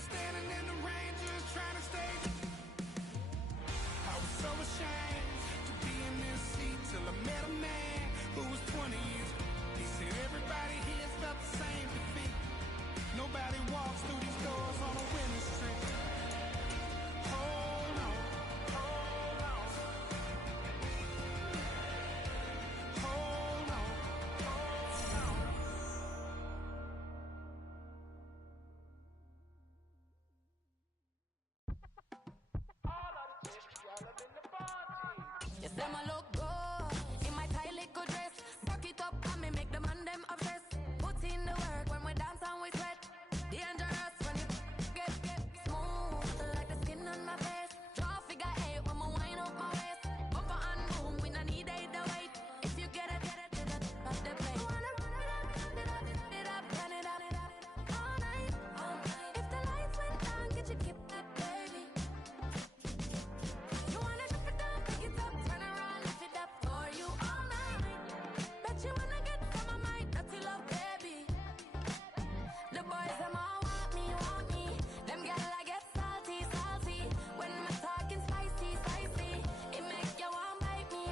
was standing in the rain just trying to stay. I was so ashamed to be in this seat till I met a man who was 20 years. He said everybody here felt the same defeat. Nobody walks through these doors on a winning streak. Hold on, hold on. Hold on, hold on. All of the chicks, y'all up in the party. Yes, them a look good in my tight little dress. Rock it up and me make the man them obsessed. Put in the work when we dance and we sweat. Dangerous when you get smooth like the skin on my face. Draw figure eight when I wind up my waist. Bumper and boom, we no need either wait. If you get it, off the plate. You wanna run it up, run it up, all night. If the lights went down, get your kip up, baby. You wanna drop it down, pick it up, turn around, lift it up for you all night. Bet you wanna get some of my dirty love, baby. The boys them all want me. Them gyal I get salty. When me talking spicy. It make you want bite me.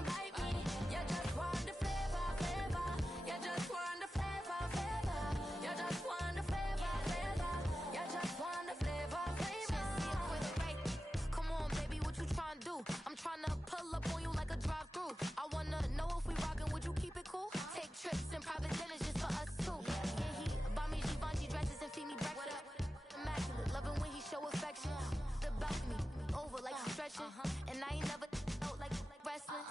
You just want the flavor. You just want the flavor. You just want the flavor. You just want the flavor. Right. Come on, baby, what you tryna do? I'm tryna pull up on you like a drive-through. I wanna know if we rockin', would you keep it cool? Take trips and private dinners just for us two. Yeah, he buy me Givenchy dresses and feed me breakfast. Immaculate, loving when he show affection. The balcony, over like he's stretching. And I ain't never out like wrestling.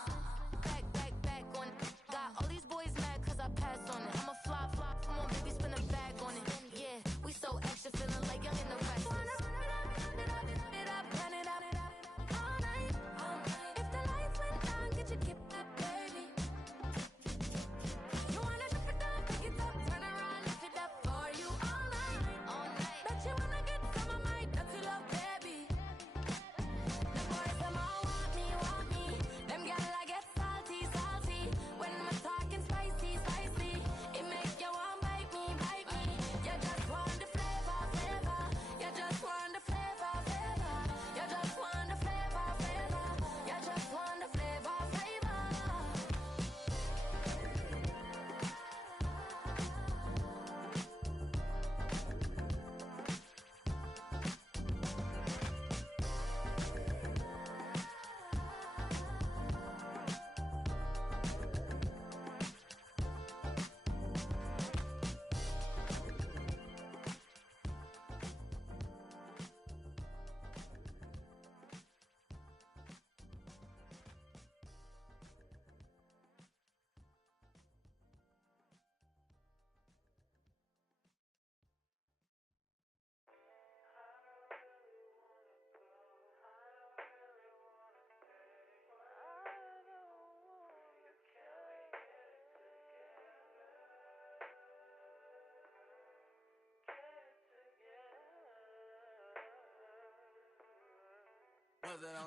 Back on it. Got all these boys mad cause I passed on it. I'm a flop. Come on, baby, spin a bag on it. Yeah, we so extra, feeling like young in the rest. Run it up, all night. If the lights went down, get your kip up, baby. You wanna drop it down, pick it up, turn around, lift it up for you all night. Bet you wanna get some of my dirty love, baby. The boys them all want me. Them gyal I get salty. When me talking spicy. It make you want bite me. You just want the flavor. You just want the flavor. You just want the flavor. You just want the flavor.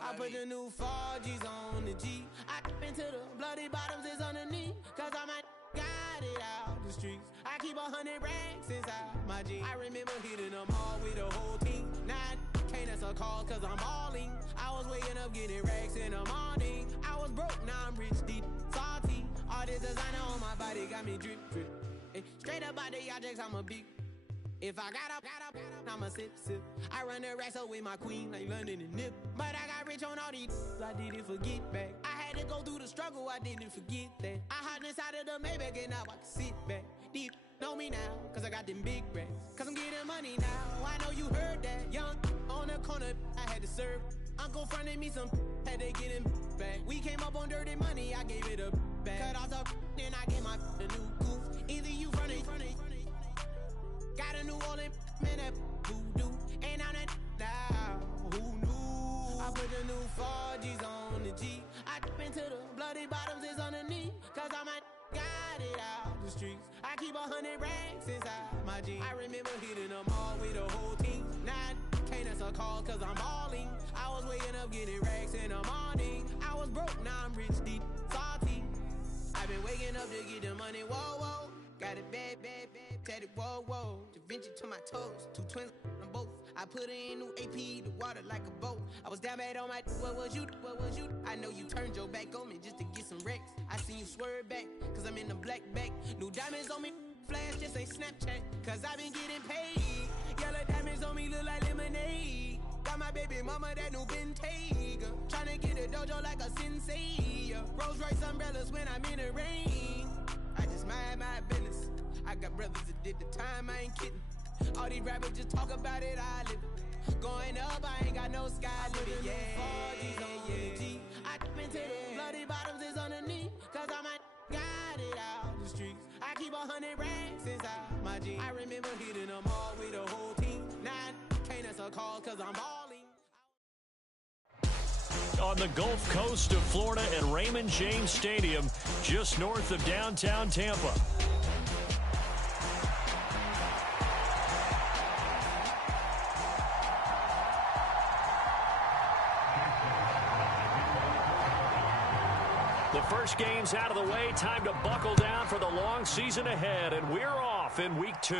I put the new 4Gs on the G. I dip into the bloody bottoms is underneath. Cause I might got it out the streets. I keep 100 racks inside my jeans. I remember hitting them all with the whole team. Now I can't answer calls cause I'm balling. I was waking up getting racks in the morning. I was broke, now I'm rich, deep, salty. All this designer on my body got me drip. Straight up out the objects, I'm a big. If I got up, I'ma sip. I run the racks up with my queen like London and Nip. But I got rich on all these, I didn't forget back. I had to go through the struggle, I didn't forget that. I hopped inside of the Maybach and now I can sit back. Deep, know me now, cause I got them big racks. Cause I'm getting money now, I know you heard that. Young, on the corner, I had to serve. Uncle fronted me some, had to get him back. We came up on dirty money, I gave it a back. Cut off the, then I gave my a new goof. Either you fronted. Got a New Orleans, man, that voodoo. And I'm that now, who knew? I put the new 4Gs on the G. I dip into the bloody bottoms is underneath. Cause I might got it out the streets. I keep 100 racks inside my jeans. I remember hitting them all with the whole team. Now I can't answer calls cause I'm balling. I was waking up getting racks in the morning. I was broke, now I'm rich, deep, salty. I've been waking up to get the money, whoa. Got it bad, tatted, whoa. Da Vinci to my toes, 2 twins on both. I put her in new AP, the water like a boat. I was down bad on my, what was you? I know you turned your back on me just to get some wrecks. I seen you swerve back, cause I'm in the black back. New diamonds on me, flash, just ain't Snapchat. Cause I been getting paid. Yellow diamonds on me look like lemonade. Got my baby mama that new Bentayga. Tryna get a dojo like a sensei. Rolls Royce umbrellas when I'm in the rain. I just mind my business. I got brothers that did the time, I ain't kidding. All these rappers just talk about it, I live it. Going up, I ain't got no sky limit. Yeah, yeah, yeah, G. I been to the bloody bottoms is underneath. Cause I might got it out the streets. I keep 100 racks inside my jeans. I remember hitting them all with the whole team. Now can't answer calls cause I'm balling. On the Gulf Coast of Florida at Raymond James Stadium, just north of downtown Tampa. The first game's out of the way. Time to buckle down for the long season ahead, and we're off in week 2.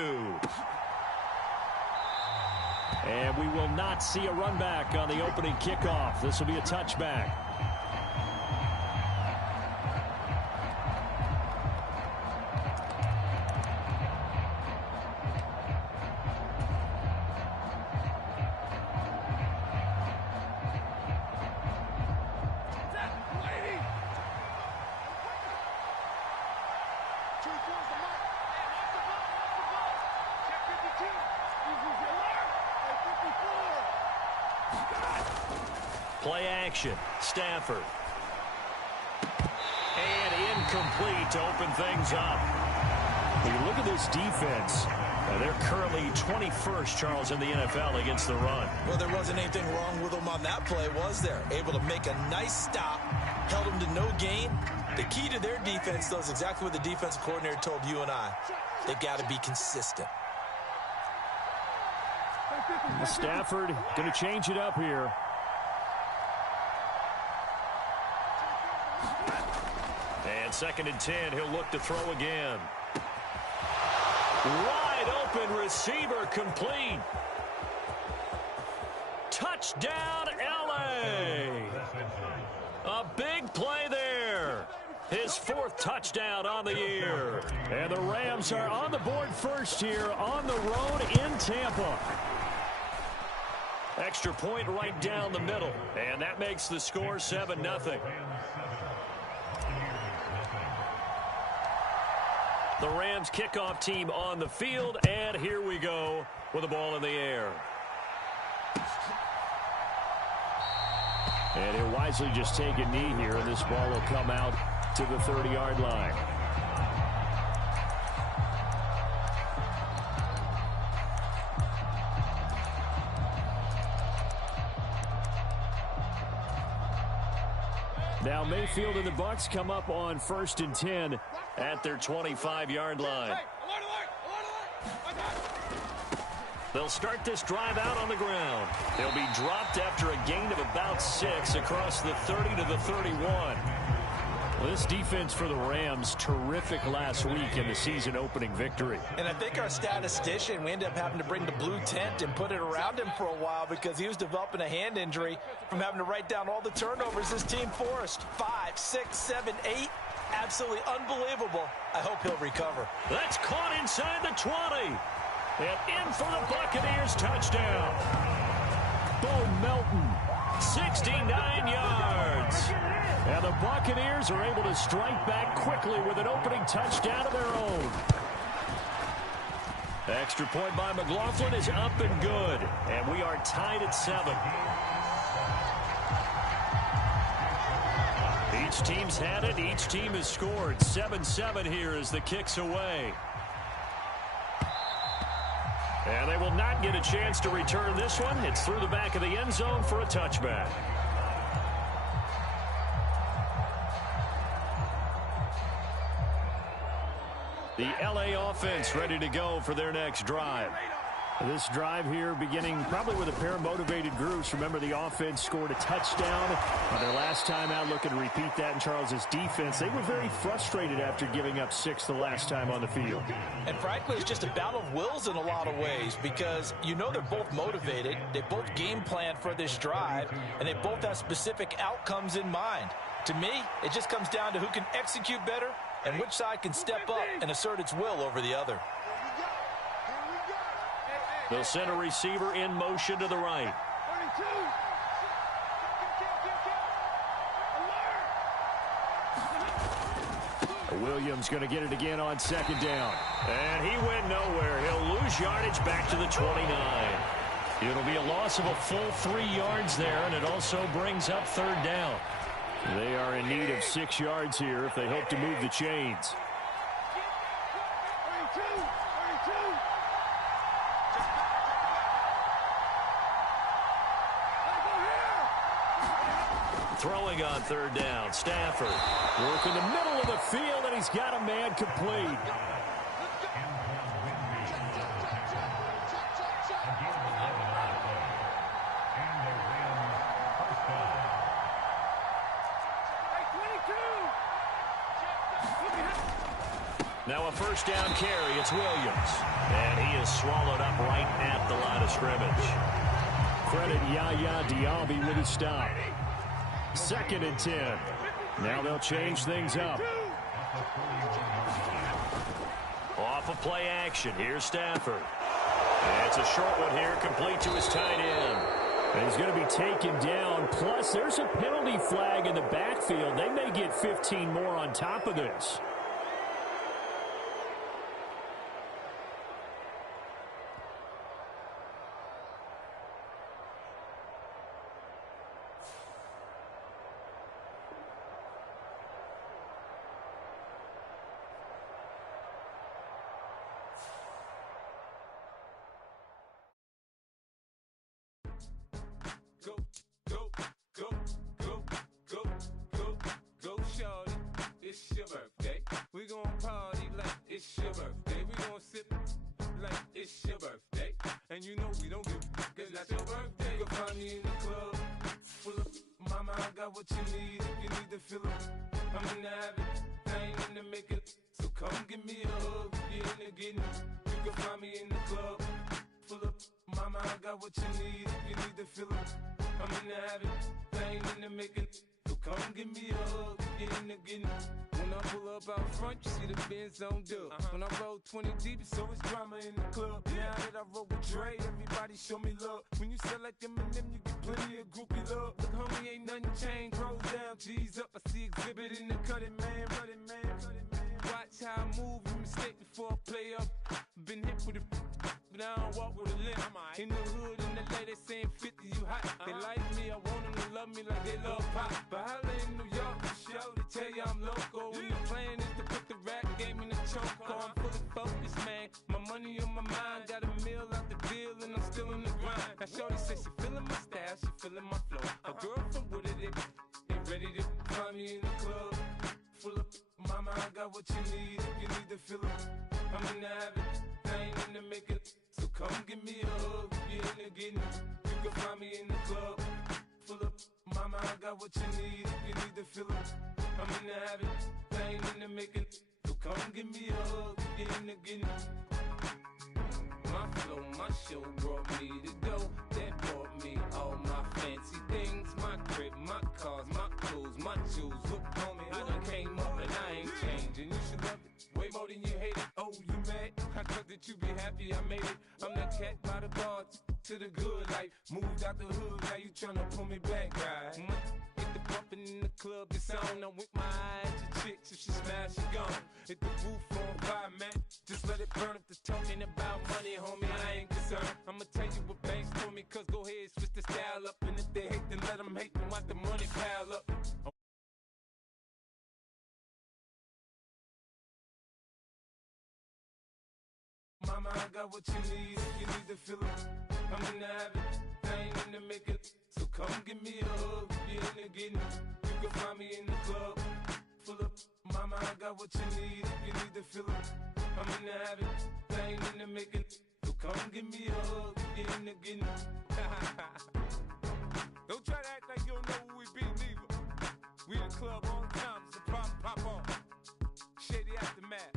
And we will not see a run back on the opening kickoff. This will be a touchback. Play action. Stafford. And incomplete to open things up. When you look at this defense, they're currently 21st, Charles, in the NFL against the run. Well, there wasn't anything wrong with them on that play, was there? Able to make a nice stop, held them to no gain. The key to their defense, though, is exactly what the defensive coordinator told you and I. They've got to be consistent. Stafford going to change it up here. And 2nd and 10, he'll look to throw again. Wide open receiver complete. Touchdown, LA. A big play there. His 4th touchdown on the year. And the Rams are on the board first here on the road in Tampa. Extra point right down the middle. And that makes the score 7-0. The Rams kickoff team on the field, and here we go with the ball in the air. And he'll wisely just take a knee here, and this ball will come out to the 30-yard line. Now Mayfield and the Bucs come up on 1st and 10 at their 25-yard line. They'll start this drive out on the ground. They'll be dropped after a gain of about 6 across the 30 to the 31. Well, this defense for the Rams, terrific last week in the season-opening victory. And I think our statistician, we ended up having to bring the blue tent and put it around him for a while because he was developing a hand injury from having to write down all the turnovers his team forced. 5, 6, 7, 8. Absolutely unbelievable. I hope he'll recover. That's caught inside the 20. And in for the Buccaneers touchdown. Bo Melton, 69 yards. And the Buccaneers are able to strike back quickly with an opening touchdown of their own. The extra point by McLaughlin is up and good. And we are tied at 7. Each team's had it. Each team has scored. 7-7 here as the kick's away. And they will not get a chance to return this one. It's through the back of the end zone for a touchback. The LA offense ready to go for their next drive. This drive here beginning probably with a pair of motivated groups. Remember, the offense scored a touchdown on their last time out. Looking to repeat that in Charles's defense. They were very frustrated after giving up 6 the last time on the field. And frankly, it's just a battle of wills in a lot of ways because you know they're both motivated. They both game plan for this drive, and they both have specific outcomes in mind. To me, it just comes down to who can execute better and which side can step up and assert its will over the other. They'll send a receiver in motion to the right. Williams going to get it again on second down. And he went nowhere. He'll lose yardage back to the 29. It'll be a loss of a full 3 yards there, and it also brings up third down. They are in need of 6 yards here if they hope to move the chains. Throwing on third down, Stafford. Work in the middle of the field, and he's got a man complete. Now a first down carry, it's Williams. And he is swallowed up right at the line of scrimmage. Credit Yaya Diaby with a stop. 2nd and 10. Now they'll change things up. Off of play action. Here's Stafford. And it's a short one here, complete to his tight end. And he's going to be taken down. Plus, there's a penalty flag in the backfield. They may get 15 more on top of this. It's your birthday. We gon' party like it's your birthday. We gon' sip like it's your birthday. And you know we don't give cause that's your birthday. You can find me in the club full of mama, I got what you need. If you need to fill up, I'm in the habit. I ain't in the making. So come give me a hug. You're in the getting. You can find me in the club full of mama, I got what you need. If you need to fill up, I'm in the habit. I ain't in the making. So come give me a hug. You're in the getting. When I pull up out front, you see the Benz on dub. When I roll 20 deep, it's always drama in the club. Now that I roll with Dre, everybody show me love. When you sell like them and them, you get plenty of groupie love. Look, homie, ain't nothing changed. Rolls down, G's up. I see exhibit in the cutting, man. Watch how I move, you mistake before I play up. Been hit with a but I don't walk with a limp. In the hood, in the lady saying 50, you hot. They like me, I want them to love me like they love pop. But holla in New York, for show to tell you I'm local. And the plan is to put the rap game in the choke. I'm fully focused, man. My money on my mind, got a meal out the deal, and I'm still in the grind. Now shorty says she feeling my style, she feeling my flow. A girl from Wooded, they ready to find me in the club. Full of mama, I got what you need. If you need to fill up, I'm in the habit. I ain't in the making. So come give me a hug. You're in the getting. You can find me in the club. Full of mama, I got what you need. If you need to fill up, I'm in the habit. I ain't in the making. So come give me a hug. You're in the getting. My flow, my show brought me to go. That brought me all my fancy things. My crib, my cars, my clothes, my shoes. Look, homie, I done came up and I ain't changing. You should love it way more than you hate it. Oh, you mad? I thought that you be happy I made it. I'm that cat by the bar to the good life. Moved out the hood, now you tryna pull me back, right? Get the bumpin' in the club, it's on. I'm with my eyes to chicks, if she smash, she gone. Hit the roof on fire, man. Just let it burn if they're talking about money, homie, I ain't concerned. I'ma tell you what banks told me, cause go ahead, switch the style up. And if they hate, then let them hate, then watch the money pile up. Mama, I got what you need. If you need to fill up, I'm in the habit. I ain't in the making. So come give me a hug. You're in the getting. You can find me in the club. Full up, mama, I got what you need. If you need to fill up, I'm in the habit. I ain't in the making. So Come give me a hug again. Don't try to act like you don't know who we be, neither. We in the club all the time, it's a problem, pop on. Shady Aftermath.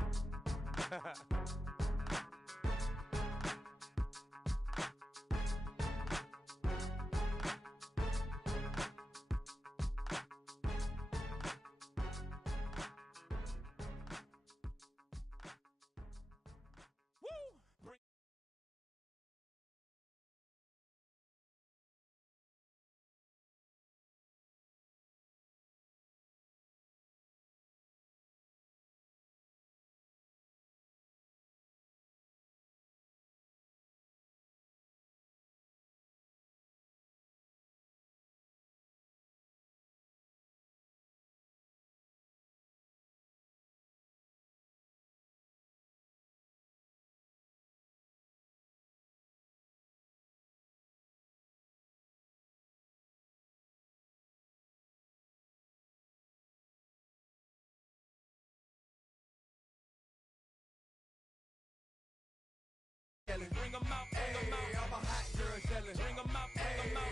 Bring 'em out, I'm a hot girl yelling. Bring 'em out,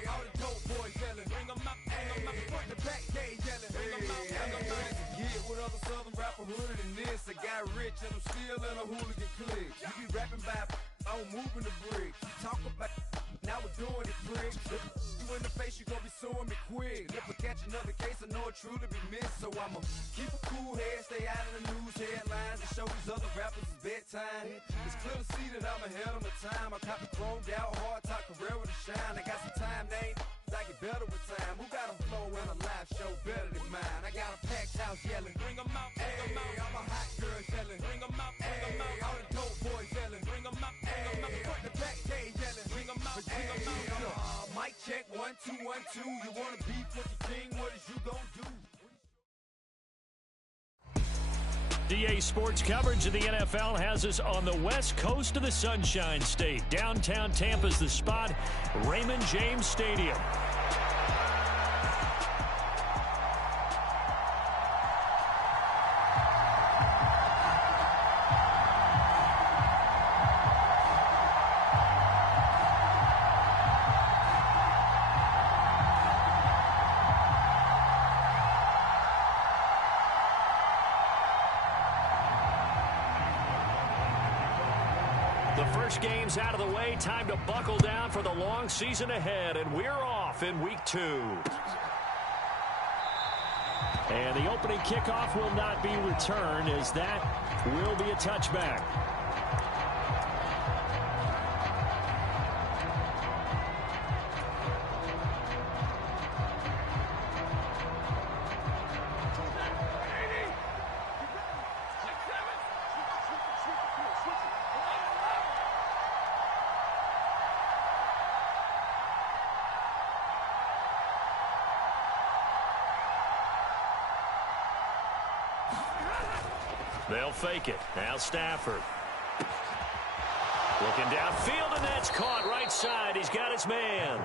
all the dope boys yelling. Bring 'em out, front to back gate yelling. Bring 'em out, get with other southern rapper hooded than this. I got rich and I'm still in a hooligan clique. You be rapping by, I'm moving the bricks. You talk about, now we're doing it, pricks. You in the face, you gon' be suing me quick. If I catch another case, I know it truly be missed. So I'ma keep a cool head, stay out of the news headlines, and show these other rappers it's bedtime. It's clear to see that I'm ahead of my time. I copy chromed out, hard top career with a shine. I got some time, they ain't I get better with time. Who got a flow and a live show better than mine? I got a packed house yelling. Bring 'em out, I'm a hot girl yelling. Bring 'em out, all the dope boys yelling. Bring 'em out, front to back gate yelling. Bring 'em out, mic check, 1 2 1 2. You wanna beef with the king? What is you gon' do? DA Sports coverage of the NFL has us on the west coast of the Sunshine State. Downtown Tampa's the spot, Raymond James Stadium. The first game's out of the way. Time to buckle down for the long season ahead, and we're off in week 2. And the opening kickoff will not be returned, as that will be a touchback. They'll fake it. Now Stafford. Looking downfield, and that's caught right side. He's got his man.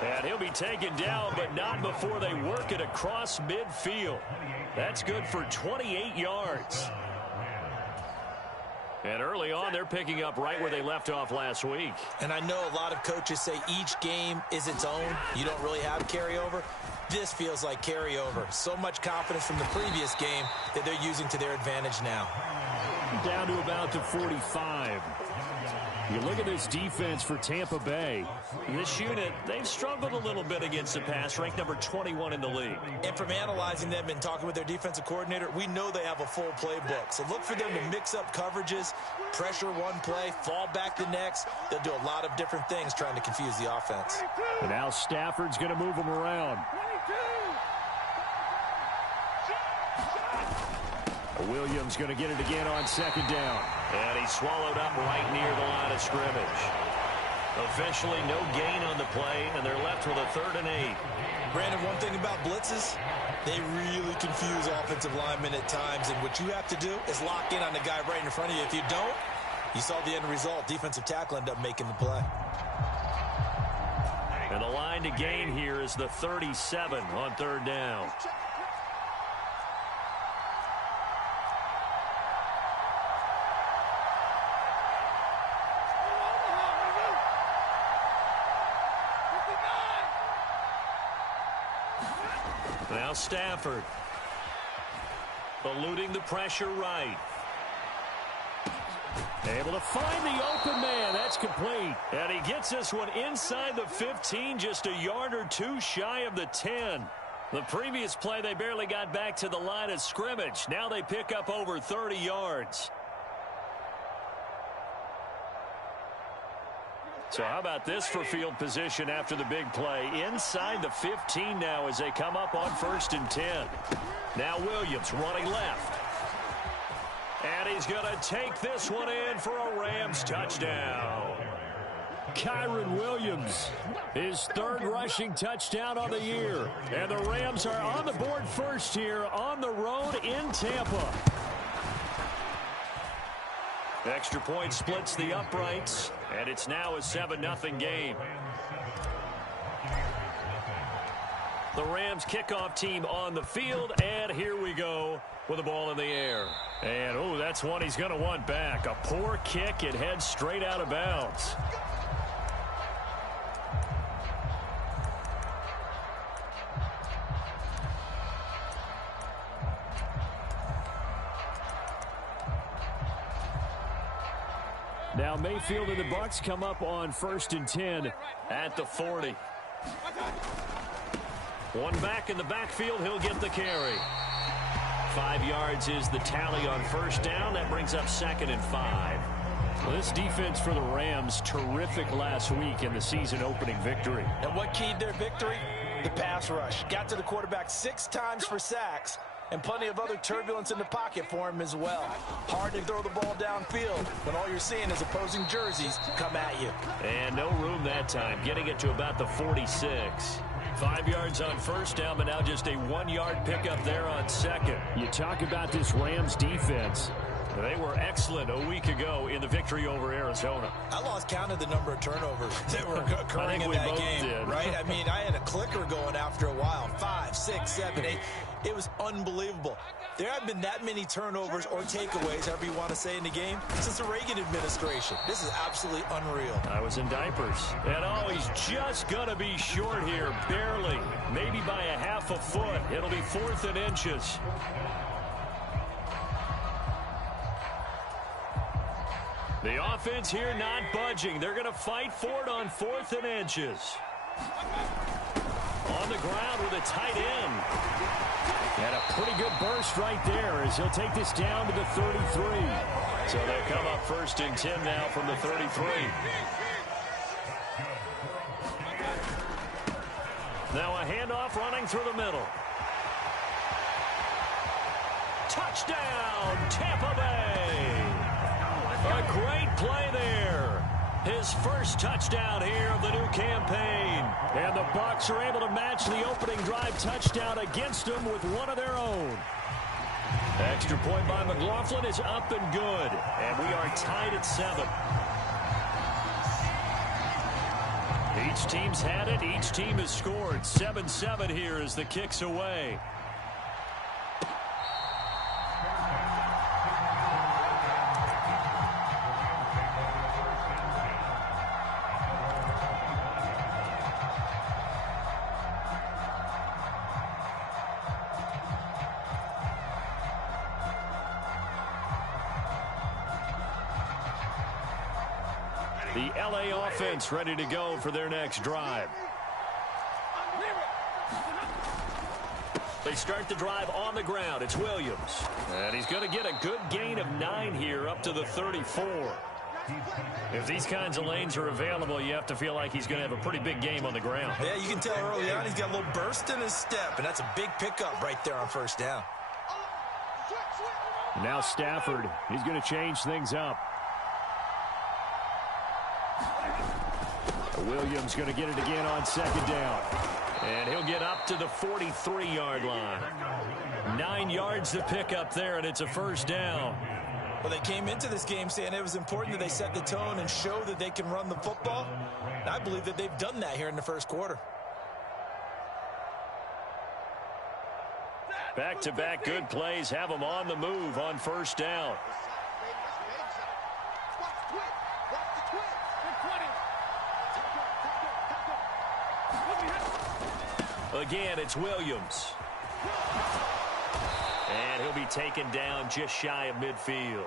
And he'll be taken down, but not before they work it across midfield. That's good for 28 yards. And early on, they're picking up right where they left off last week. And I know a lot of coaches say each game is its own. You don't really have carryover. This feels like carryover. So much confidence from the previous game that they're using to their advantage now. Down to about the 45. You look at this defense for Tampa Bay. This unit, they've struggled a little bit against the pass, ranked number 21 in the league. And from analyzing them and talking with their defensive coordinator, we know they have a full playbook. So look for them to mix up coverages, pressure one play, fall back the next. They'll do a lot of different things trying to confuse the offense. And now Stafford's going to move them around. Williams going to get it again on second down. And he's swallowed up right near the line of scrimmage. Officially no gain on the play, and they're left with a 3rd and 8. Brandon, one thing about blitzes, they really confuse offensive linemen at times, and what you have to do is lock in on the guy right in front of you. If you don't, you saw the end result. Defensive tackle ended up making the play. And the line to gain here is the 37 on 3rd down. Now Stafford. Eluding the pressure right. Able to find the open man. That's complete. And he gets this one inside the 15, just a yard or two shy of the 10. The previous play, they barely got back to the line of scrimmage. Now they pick up over 30 yards. So how about this for field position after the big play? Inside the 15 now as they come up on 1st and 10. Now Williams running left. And he's going to take this one in for a Rams touchdown. Kyron Williams, his 3rd rushing touchdown on the year. And the Rams are on the board first here on the road in Tampa. Extra point splits the uprights, and it's now a 7-0 game. The Rams kickoff team on the field, and here we go with the ball in the air. And, oh, that's one he's going to want back. A poor kick. It heads straight out of bounds. Now Mayfield and the Bucs come up on 1st and 10 at the 40. One back in the backfield. He'll get the carry. 5 yards is the tally on 1st down. That brings up 2nd and 5. Well, this defense for the Rams, terrific last week in the season opening victory. And what keyed their victory? The pass rush. Got to the quarterback 6 times for sacks. And plenty of other turbulence in the pocket for him as well. Hard to throw the ball downfield when all you're seeing is opposing jerseys come at you. And no room that time, getting it to about the 46. 5 yards on 1st down, but now just a 1-yard pickup there on 2nd. You talk about this Rams defense. They were excellent a week ago in the victory over Arizona. I lost count of the number of turnovers that were occurring in that game, right? I mean, I had a clicker going after a while. 5, 6, 7, 8. It was unbelievable. There haven't been that many turnovers or takeaways, however you want to say, in the game since the Reagan administration. This is absolutely unreal. I was in diapers. And, oh, he's just going to be short here, barely. Maybe by a half a foot. It'll be 4th and inches. The offense here not budging. They're going to fight for it on 4th and inches. On the ground with a tight end. And a pretty good burst right there as he'll take this down to the 33. So they come up 1st and 10 now from the 33. Now a handoff running through the middle. Touchdown, Tampa Bay. A great play there. His first touchdown here of the new campaign. And the Bucs are able to match the opening drive touchdown against them with one of their own. Extra point by McLaughlin is up and good. And we are tied at 7. Each team's had it. Each team has scored. 7-7 here as the kick's away. The LA offense ready to go for their next drive. They start the drive on the ground. It's Williams. And he's going to get a good gain of 9 here up to the 34. If these kinds of lanes are available, you have to feel like he's going to have a pretty big game on the ground. Yeah, you can tell early on he's got a little burst in his step, and that's a big pickup right there on 1st down. Now Stafford, he's going to change things up. Williams going to get it again on 2nd down. And he'll get up to the 43-yard line. 9 yards to pick up there, and it's a 1st down. Well, they came into this game saying it was important that they set the tone and show that they can run the football. And I believe that they've done that here in the 1st quarter. Back-to-back good plays have them on the move on 1st down. Again, it's Williams. And he'll be taken down just shy of midfield.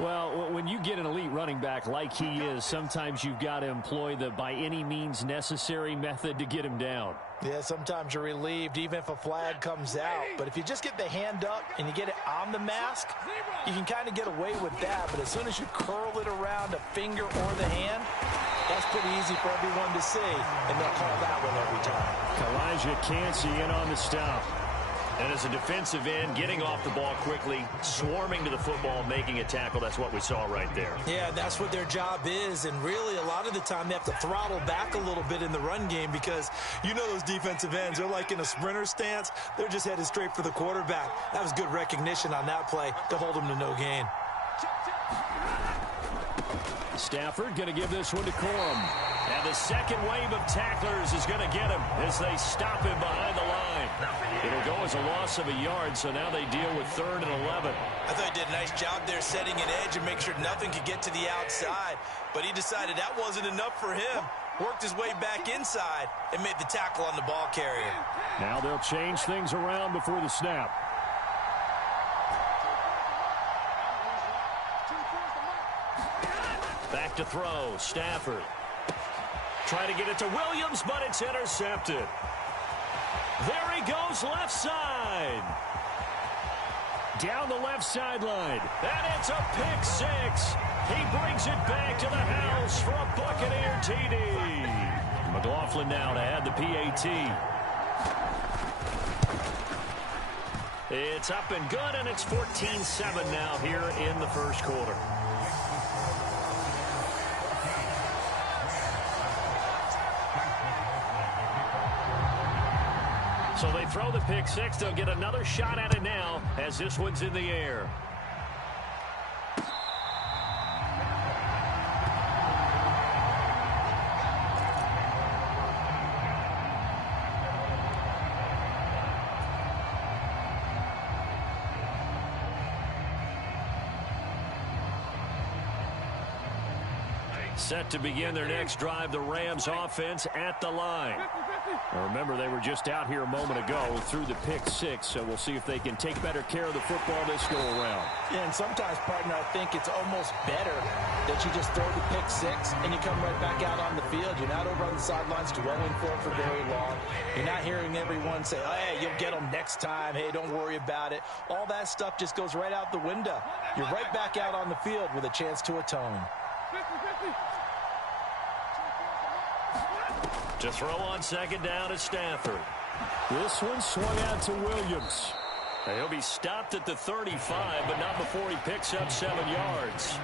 Well, when you get an elite running back like he is, sometimes you've got to employ the by any means necessary method to get him down. Yeah, sometimes you're relieved even if a flag comes out. But if you just get the hand up and you get it on the mask, you can kind of get away with that. But as soon as you curl it around a finger or the hand, that's pretty easy for everyone to see. And they'll call that one every time. Elijah Cansey in on the stop. And as a defensive end, getting off the ball quickly, swarming to the football, making a tackle, that's what we saw right there. Yeah, that's what their job is. And really, a lot of the time, they have to throttle back a little bit in the run game because you know those defensive ends, they're like in a sprinter stance. They're just headed straight for the quarterback. That was good recognition on that play to hold them to no gain. Stafford going to give this one to Corum. And the second wave of tacklers is going to get him as they stop him behind the line. It'll go as a loss of a yard, so now they deal with 3rd and 11. I thought he did a nice job there setting an edge and make sure nothing could get to the outside. But he decided that wasn't enough for him. Worked his way back inside and made the tackle on the ball carrier. Now they'll change things around before the snap. Back to throw, Stafford. Trying to get it to Williams, but it's intercepted. There he goes, left side. Down the left sideline. And it's a pick six. He brings it back to the house for a Buccaneer TD. McLaughlin now to add the PAT. It's up and good, and it's 14-7 now here in the first quarter. So they throw the pick six. They'll get another shot at it now as this one's in the air. Set to begin their next drive, the Rams offense at the line. Now remember, they were just out here a moment ago through the pick six, so we'll see if they can take better care of the football this go around. Yeah, and sometimes, partner, I think it's almost better that you just throw the pick six and you come right back out on the field. You're not over on the sidelines dwelling for it for very long. You're not hearing everyone say, oh, hey, you'll get them next time. Hey, don't worry about it. All that stuff just goes right out the window. You're right back out on the field with a chance to atone. To throw on second down is Stafford. This one swung out to Williams. He'll be stopped at the 35, but not before he picks up 7 yards.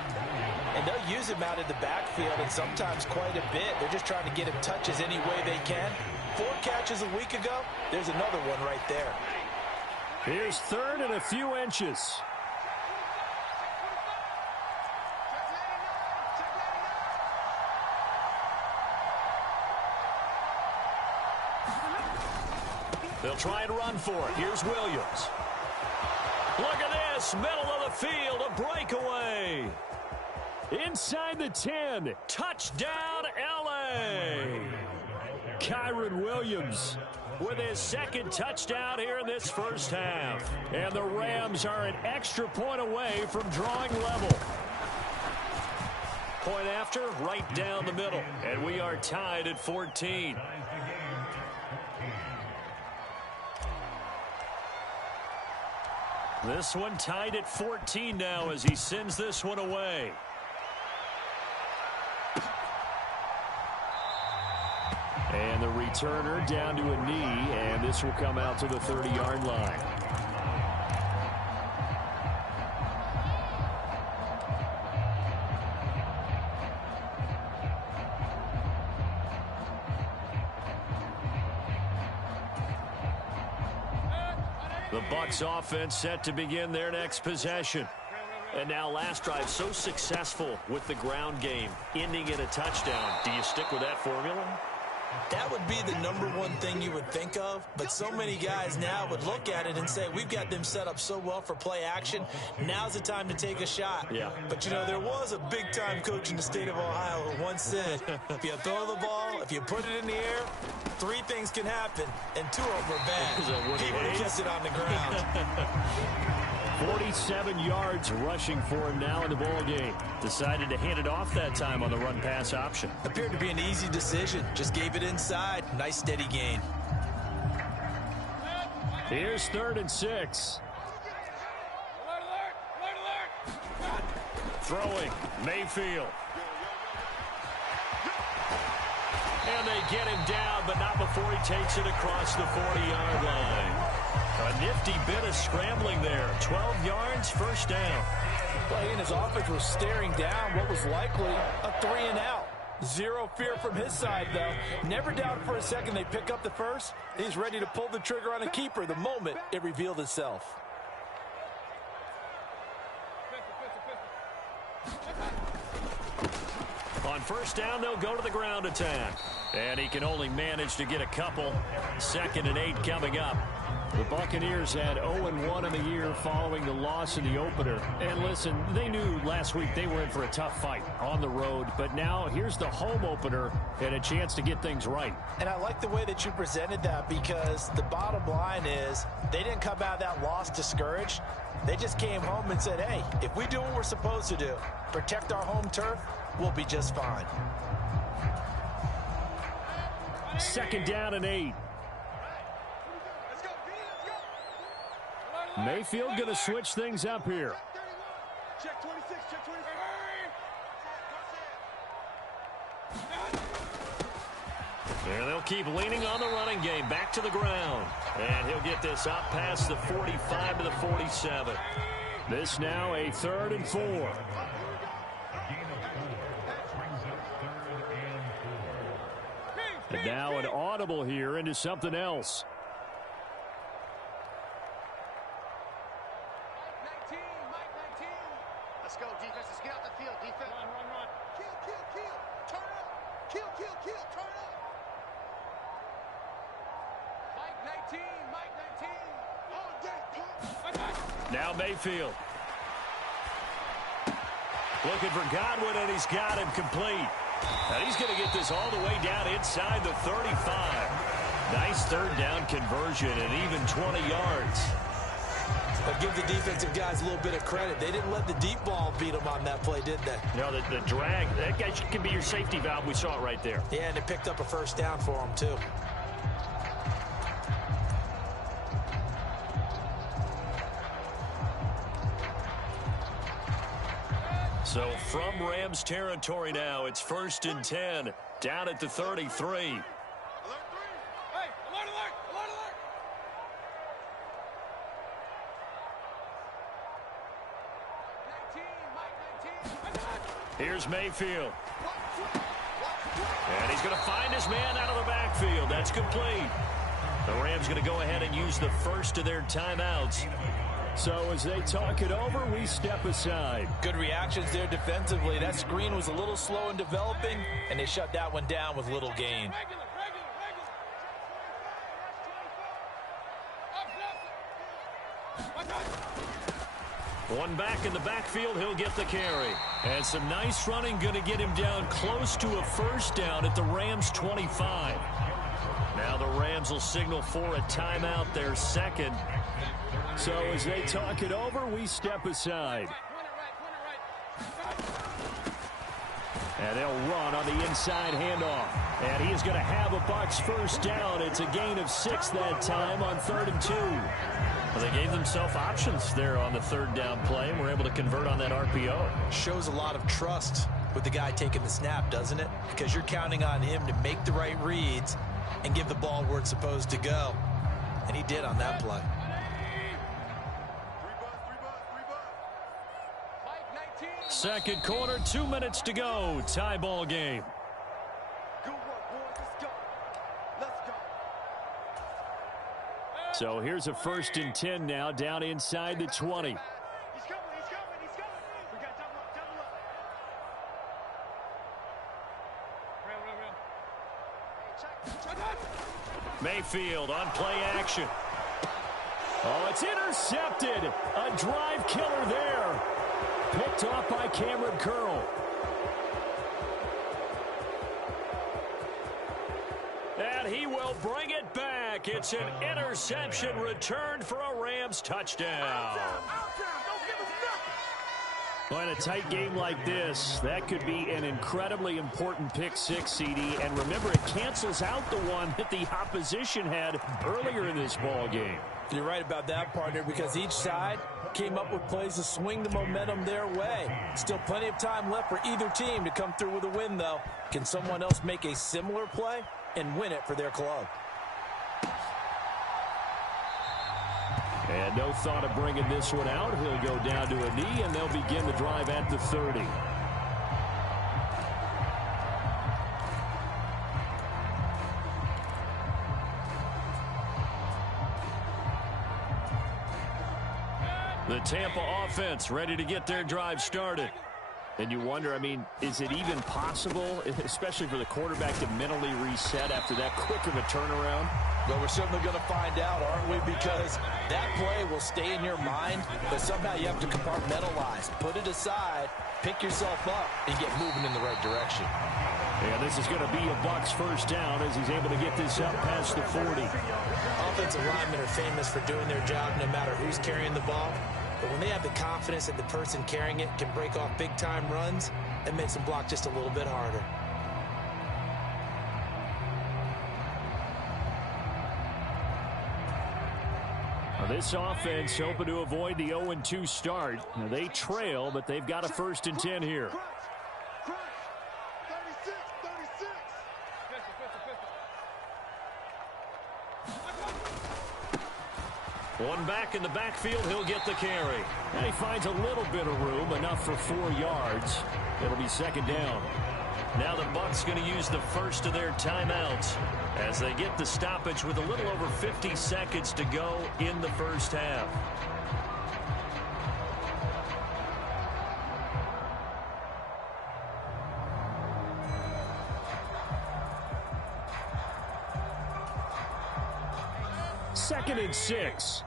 And they'll use him out in the backfield, and sometimes quite a bit. They're just trying to get him touches any way they can. 4 catches a week ago. There's another one right there. Here's 3rd and a few inches. They'll try and run for it. Here's Williams. Look at this. Middle of the field. A breakaway. Inside the 10. Touchdown, L.A. Kyron Williams with his second touchdown here in this first half. And the Rams are an extra point away from drawing level. Point after, right down the middle. And we are tied at 14. This one tied at 14 now as he sends this one away. And the returner down to a knee, and this will come out to the 30-yard line. The Bucs offense set to begin their next possession. And now last drive so successful with the ground game, ending in a touchdown. Do you stick with that formula? That would be the number one thing you would think of, but so many guys now would look at it and say, we've got them set up so well for play action. Now's the time to take a shot. Yeah. But, you know, there was a big-time coach in the state of Ohio who once said, if you throw the ball, if you put it in the air, 3 things can happen, and 2 of them are bad. He would have kept it on the ground. 47 yards rushing for him now in the ball game. Decided to hand it off that time on the run-pass option. Appeared to be an easy decision. Just gave it inside. Nice steady gain. Here's 3rd and 6. Throwing, Mayfield. And they get him down, but not before he takes it across the 40-yard line. A nifty bit of scrambling there. 12 yards, first down. Well, and his offense was staring down what was likely a 3-and-out. Zero fear from his side, though. Never doubted for a second they pick up the first. He's ready to pull the trigger on a keeper the moment it revealed itself. On first down, they'll go to the ground attack. And he can only manage to get a couple. 2nd and 8 coming up. The Buccaneers had 0-1 in the year following the loss in the opener. And listen, they knew last week they were in for a tough fight on the road. But now here's the home opener and a chance to get things right. And I like the way that you presented that, because the bottom line is they didn't come out of that loss discouraged. They just came home and said, hey, if we do what we're supposed to do, protect our home turf, we'll be just fine. 2nd down and 8. Mayfield going to switch things up here. Check 26, check 26. And they'll keep leaning on the running game. Back to the ground. And he'll get this up past the 45 to the 47. This now a 3rd and 4. And now an audible here into something else. Let's go, defense. Let's get out the field, defense. Run. Kill. Turn up. Kill. Turn up. Mike 19. Now Mayfield. Looking for Godwin, and he's got him complete. And he's going to get this all the way down inside the 35. Nice 3rd down conversion and even 20 yards. But give the defensive guys a little bit of credit. They didn't let the deep ball beat them on that play, did they? No, the drag, that guy can be your safety valve. We saw it right there. Yeah, and it picked up a first down for them, too. So from Rams territory now, it's 1st and 10, down at the 33. Here's Mayfield. And he's going to find his man out of the backfield. That's complete. The Rams going to go ahead and use the first of their timeouts. So as they talk it over, we step aside. Good reactions there defensively. That screen was a little slow in developing, and they shut that one down with little gain. One back in the backfield, he'll get the carry. And some nice running going to get him down close to a first down at the Rams 25. Now the Rams will signal for a timeout, their 2nd. So as they talk it over, we step aside. And they'll run on the inside handoff. And he is going to have a Bucs first down. It's a gain of 6 that time on 3rd and 2. Well, they gave themselves options there on the 3rd down play, and were able to convert on that RPO. Shows a lot of trust with the guy taking the snap, doesn't it? Because you're counting on him to make the right reads and give the ball where it's supposed to go. And he did on that play. Second quarter, 2 minutes to go. Tie ball game. So here's a 1st and 10 now, down inside the 20. He's coming. We got double up. Real. Hey, Mayfield on play action. Oh, it's intercepted. A drive killer there. Picked off by Cameron Curl. And he will bring it back. It's an interception returned for a Rams touchdown. Well, in a tight game like this, that could be an incredibly important pick six, CD. And remember, it cancels out the one that the opposition had earlier in this ball game. You're right about that, partner, because each side came up with plays to swing the momentum their way. Still plenty of time left for either team to come through with a win, though. Can someone else make a similar play and win it for their club? And no thought of bringing this one out. He'll go down to a knee, and they'll begin the drive at the 30. The Tampa offense ready to get their drive started. And you wonder, I mean, is it even possible, especially for the quarterback, to mentally reset after that quick of a turnaround? Well, we're certainly going to find out, aren't we? Because that play will stay in your mind, but somehow you have to compartmentalize. Put it aside, pick yourself up, and get moving in the right direction. And this is going to be a Bucs first down as he's able to get this up past the 40. Offensive linemen are famous for doing their job no matter who's carrying the ball. But when they have the confidence that the person carrying it can break off big-time runs, it makes them block just a little bit harder. Now this offense hoping to avoid the 0-2 start. Now they trail, but they've got a 1st and 10 here. One back in the backfield, he'll get the carry. And he finds a little bit of room, enough for 4 yards. It'll be 2nd down. Now the Bucs going to use the first of their timeouts as they get the stoppage with a little over 50 seconds to go in the first half. Second and 6.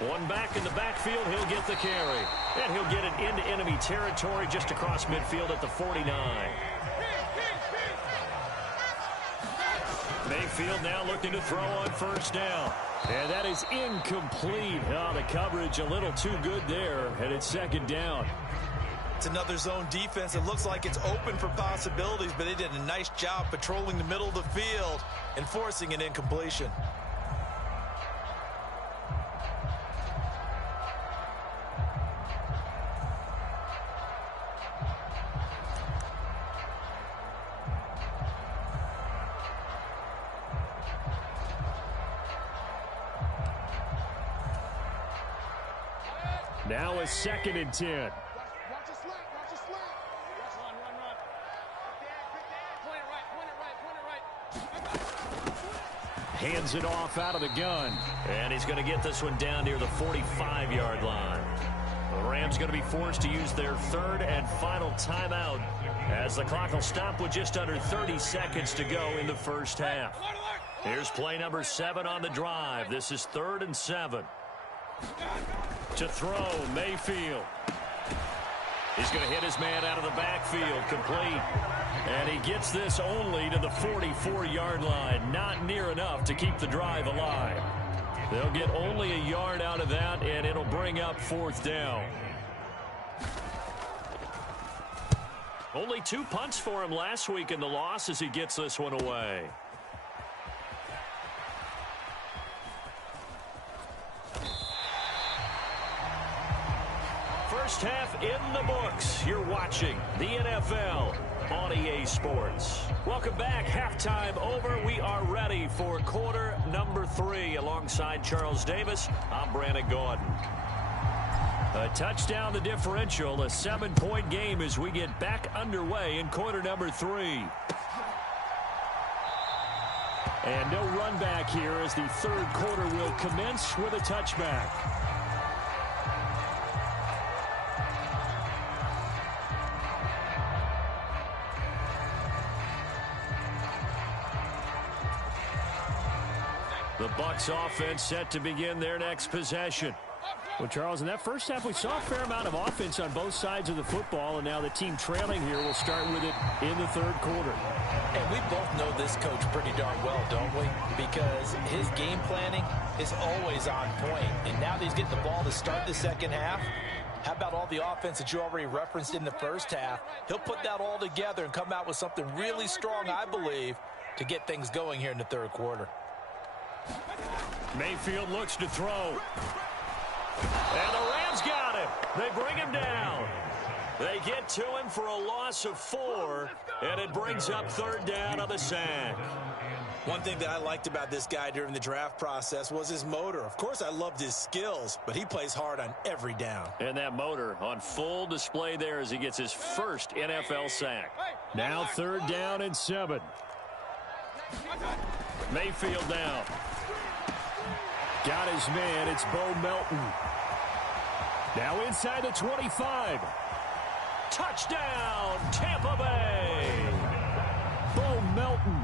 One back in the backfield, he'll get the carry. And he'll get it into enemy territory just across midfield at the 49. Mayfield now looking to throw on 1st down. And that is incomplete. Oh, the coverage a little too good there, and it's 2nd down. It's another zone defense. It looks like it's open for possibilities, but they did a nice job patrolling the middle of the field and forcing an incompletion. Now a 2nd and 10. Hands it off out of the gun. And he's going to get this one down near the 45-yard line. The Rams going to be forced to use their 3rd and final timeout as the clock will stop with just under 30 seconds to go in the first half. Here's play number 7 on the drive. This is 3rd and 7. To throw, Mayfield. He's going to hit his man out of the backfield, complete. And he gets this only to the 44-yard line. Not near enough to keep the drive alive. They'll get only a yard out of that, and it'll bring up 4th down. Only 2 punts for him last week in the loss as he gets this one away. First half in the books. You're watching the NFL on EA Sports. Welcome back. Halftime over. We are ready for quarter number 3. Alongside Charles Davis, I'm Brandon Gordon. A touchdown the differential. A 7-point game as we get back underway in quarter number 3. And no run back here as the 3rd quarter will commence with a touchback. The Bucs offense set to begin their next possession. Well, Charles, in that first half, we saw a fair amount of offense on both sides of the football, and now the team trailing here will start with it in the third quarter. And we both know this coach pretty darn well, don't we? Because his game planning is always on point. And now that he's getting the ball to start the second half, how about all the offense that you already referenced in the first half? He'll put that all together and come out with something really strong, I believe, to get things going here in the third quarter. Mayfield looks to throw. And the Rams got him. They bring him down. They get to him for a loss of 4, and it brings up third down on the sack. One thing that I liked about this guy during the draft process was his motor. Of course, I loved his skills, but he plays hard on every down. And that motor on full display there as he gets his first NFL sack. Now third down and 7. Mayfield now. Got his man. It's Bo Melton. Now inside the 25. Touchdown, Tampa Bay. Bo Melton.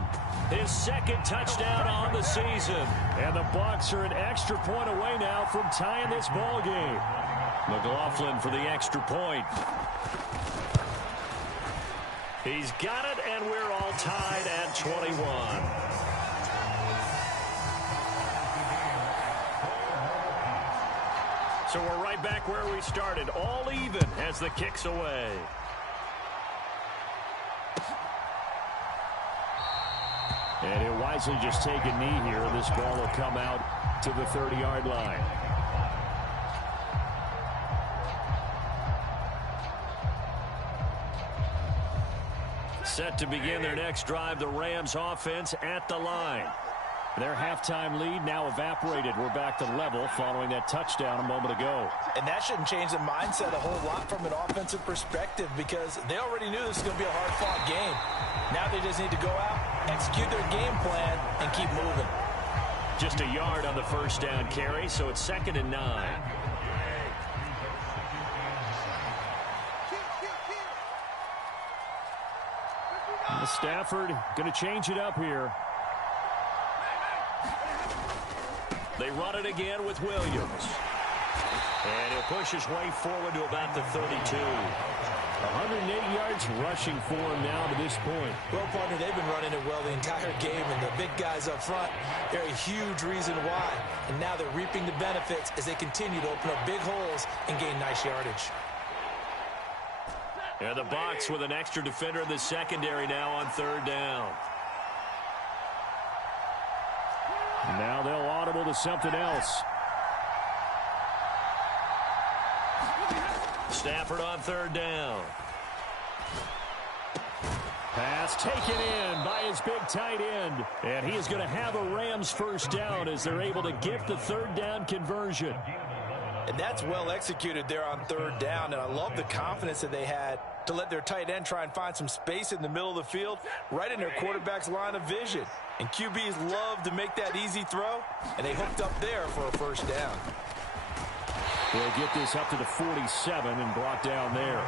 His second touchdown on the season. And the Bucs are an extra point away now from tying this ball game. McLaughlin for the extra point. He's got it, and we're all tied at 21. So we're right back where we started, all even as the kick's away. And he'll wisely just take a knee here, and this ball will come out to the 30-yard line. Set to begin their next drive, the Rams offense at the line. Their halftime lead now evaporated. We're back to level following that touchdown a moment ago. And that shouldn't change the mindset a whole lot from an offensive perspective because they already knew this was going to be a hard-fought game. Now they just need to go out, execute their game plan, and keep moving. Just a yard on the first down carry, so it's 2nd and 9. Stafford going to change it up here. They run it again with Williams. And he'll push his way forward to about the 32. 108 yards rushing for him now to this point. Well, partner, they've been running it well the entire game, and the big guys up front, they're a huge reason why. And now they're reaping the benefits as they continue to open up big holes and gain nice yardage. And the Bucs with an extra defender in the secondary now on third down. Now they'll audible to something else. Stafford on third down. Pass taken in by his big tight end. And he is going to have a Rams first down as they're able to get the third down conversion. And that's well executed there on third down. And I love the confidence that they had to let their tight end try and find some space in the middle of the field, right in their quarterback's line of vision. And QBs love to make that easy throw, and they hooked up there for a first down. They'll get this up to the 47 and brought down there.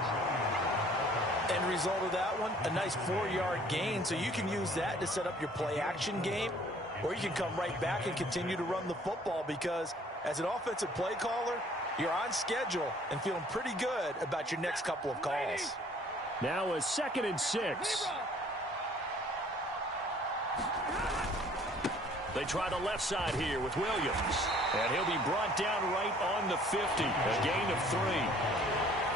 End result of that one, a nice 4-yard gain, so you can use that to set up your play-action game, or you can come right back and continue to run the football because as an offensive play caller, you're on schedule and feeling pretty good about your next couple of calls. Now a 2nd and 6. They try the left side here with Williams. And he'll be brought down right on the 50. A gain of 3.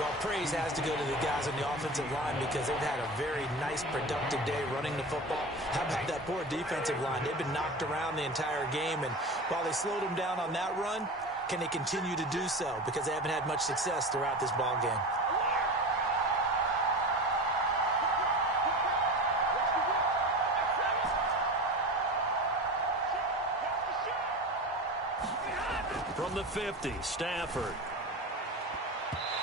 Well, praise has to go to the guys on the offensive line because they've had a very nice, productive day running the football. How about that poor defensive line? They've been knocked around the entire game, and while they slowed them down on that run, can they continue to do so? Because they haven't had much success throughout this ball game. From the 50, Stafford.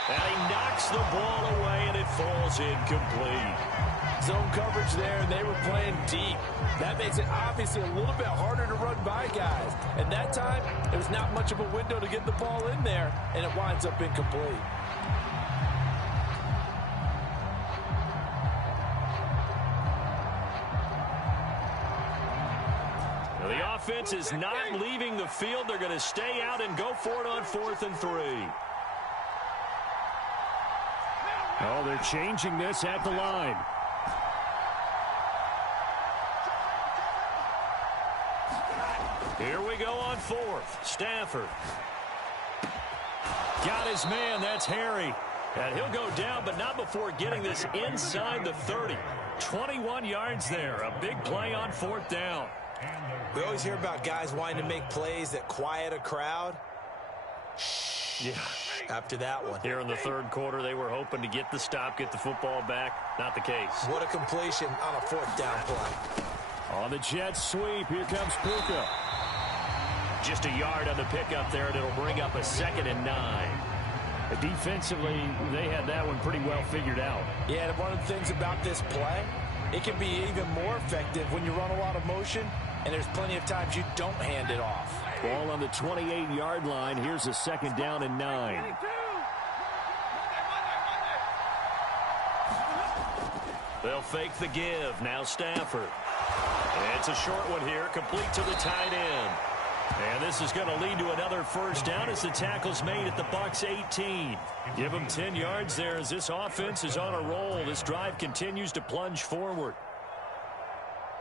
And he knocks the ball away, and it falls incomplete. Zone coverage there, and they were playing deep. That makes it obviously a little bit harder to run by guys. And that time, there was not much of a window to get the ball in there, and it winds up incomplete. offense is not leaving the field. They're going to stay out and go for it on 4th and 3. Oh, they're changing this at the line. Here we go on 4th. Stafford. Got his man. That's Harry. And he'll go down, but not before getting this inside the 30. 21 yards there. A big play on 4th down. We always hear about guys wanting to make plays that quiet a crowd. Yeah. After that one. Here in the 3rd quarter, they were hoping to get the stop, get the football back. Not the case. What a completion on a 4th down play. On the jet sweep, here comes Puka. Just a yard on the pickup there, and it'll bring up a 2nd and 9. Defensively, they had that one pretty well figured out. Yeah, and one of the things about this play, it can be even more effective when you run a lot of motion, and there's plenty of times you don't hand it off. Ball on the 28-yard line. Here's a 2nd down and 9. They'll fake the give. Now Stafford. It's a short one here, complete to the tight end. And this is going to lead to another 1st down as the tackle's made at the Bucs 18. Give them 10 yards there as this offense is on a roll. This drive continues to plunge forward.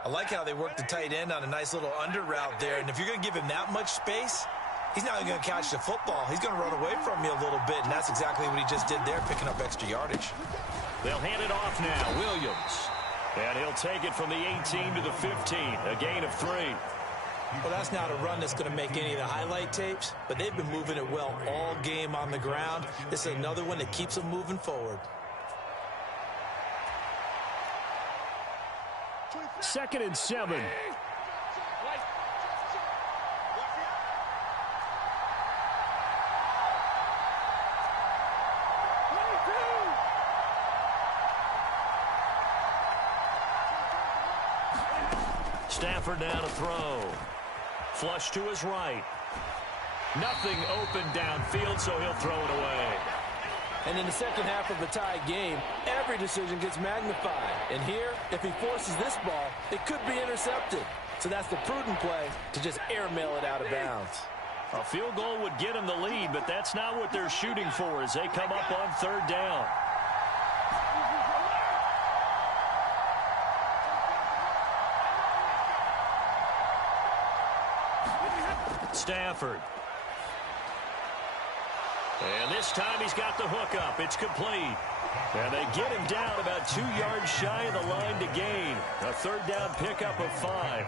I like how they work the tight end on a nice little under route there. And if you're going to give him that much space, he's not even going to catch the football. He's going to run away from you a little bit, and that's exactly what he just did there, picking up extra yardage. They'll hand it off now. Williams. And he'll take it from the 18 to the 15. A gain of 3. Well, that's not a run that's going to make any of the highlight tapes, but they've been moving it well all game on the ground. This is another one that keeps them moving forward. 2nd and 7. Stafford now to throw. Flush to his right. Nothing open downfield, so he'll throw it away. And in the second half of a tie game, every decision gets magnified. And here, if he forces this ball, it could be intercepted. So that's the prudent play to just airmail it out of bounds. A field goal would get him the lead, but that's not what they're shooting for as they come up on 3rd down. Stafford. And this time he's got the hook up. It's complete. And they get him down about 2 yards shy of the line to gain. A 3rd down pickup of 5.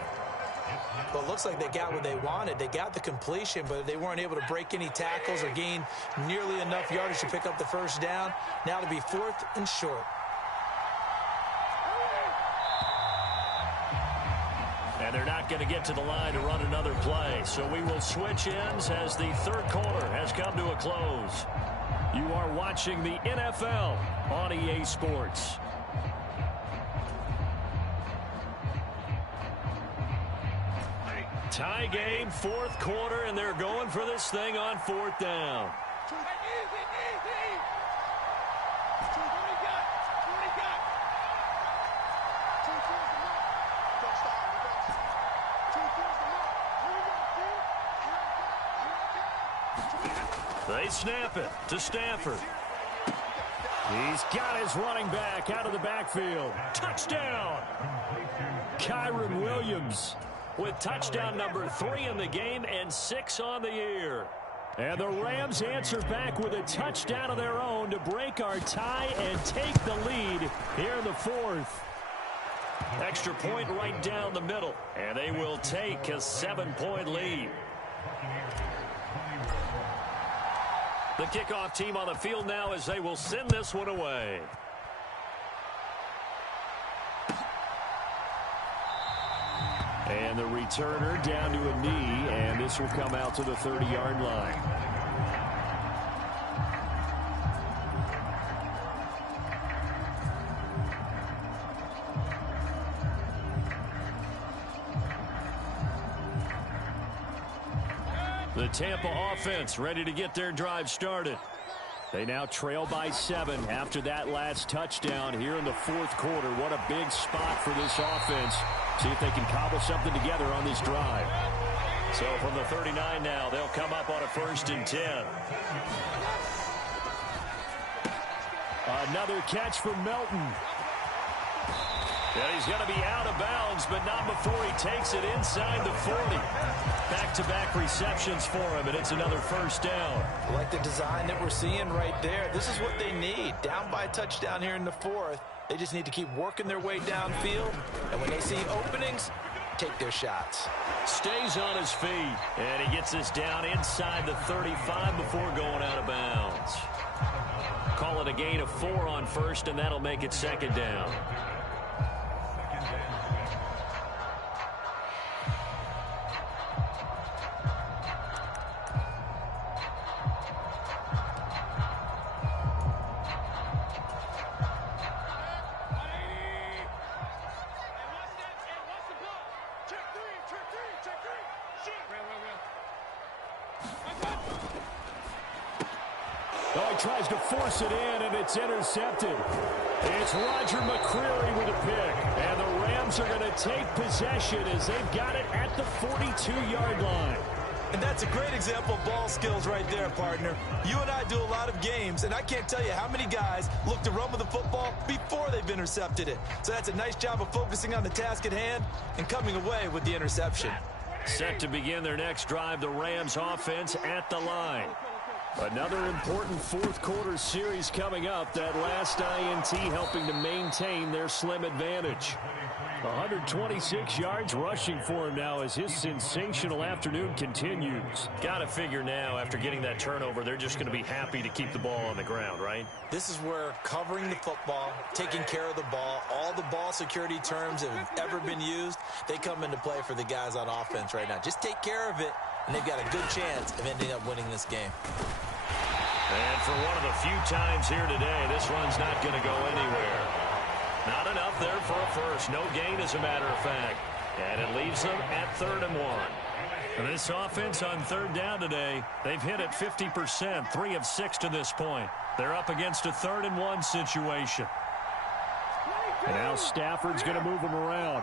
Well, it looks like they got what they wanted. They got the completion, but they weren't able to break any tackles or gain nearly enough yardage to pick up the 1st down. Now to be 4th and short. And they're not going to get to the line to run another play. So we will switch ends as the 3rd quarter has come to a close. You are watching the NFL on EA Sports. Tie game, 4th quarter, and they're going for this thing on 4th down. They snap it to Stafford. He's got his running back out of the backfield. Touchdown! Kyron Williams with touchdown number 3 in the game and 6 on the year. And the Rams answer back with a touchdown of their own to break our tie and take the lead here in the 4th. Extra point right down the middle, and they will take a 7-point lead. The kickoff team on the field now as they will send this one away. And the returner down to a knee, and this will come out to the 30-yard line. The Tampa offense ready to get their drive started. They now trail by 7 after that last touchdown here in the 4th quarter. What a big spot for this offense. See if they can cobble something together on this drive. So from the 39 now, they'll come up on a 1st and 10. Another catch from Melton. And he's going to be out of bounds, but not before he takes it inside the 40. Back-to-back receptions for him, and it's another 1st down. I like the design that we're seeing right there. This is what they need. Down by a touchdown here in the 4th. They just need to keep working their way downfield, and when they see openings, take their shots. Stays on his feet, and he gets this down inside the 35 before going out of bounds. Call it a gain of 4 on 1st, and that'll make it 2nd down. Tries to force it in, and it's intercepted. It's Roger McCreary with a pick. And the Rams are going to take possession as they've got it at the 42-yard line. And that's a great example of ball skills right there, partner. You and I do a lot of games, and I can't tell you how many guys look to run with the football before they've intercepted it. So that's a nice job of focusing on the task at hand and coming away with the interception. Set to begin their next drive, the Rams offense at the line. Another important 4th quarter series coming up. That last INT helping to maintain their slim advantage. 126 yards rushing for him now as his sensational afternoon continues. Got to figure now, after getting that turnover, they're just going to be happy to keep the ball on the ground, right? This is where covering the football, taking care of the ball, all the ball security terms that have ever been used, they come into play for the guys on offense right now. Just take care of it, and they've got a good chance of ending up winning this game. And for one of the few times here today, this run's not going to go anywhere. Not enough there for a first. No gain, as a matter of fact. And it leaves them at 3rd and 1. And this offense on 3rd down today, they've hit it 50%, 3 of 6 to this point. They're up against a 3rd and 1 situation. And now Stafford's going to move them around.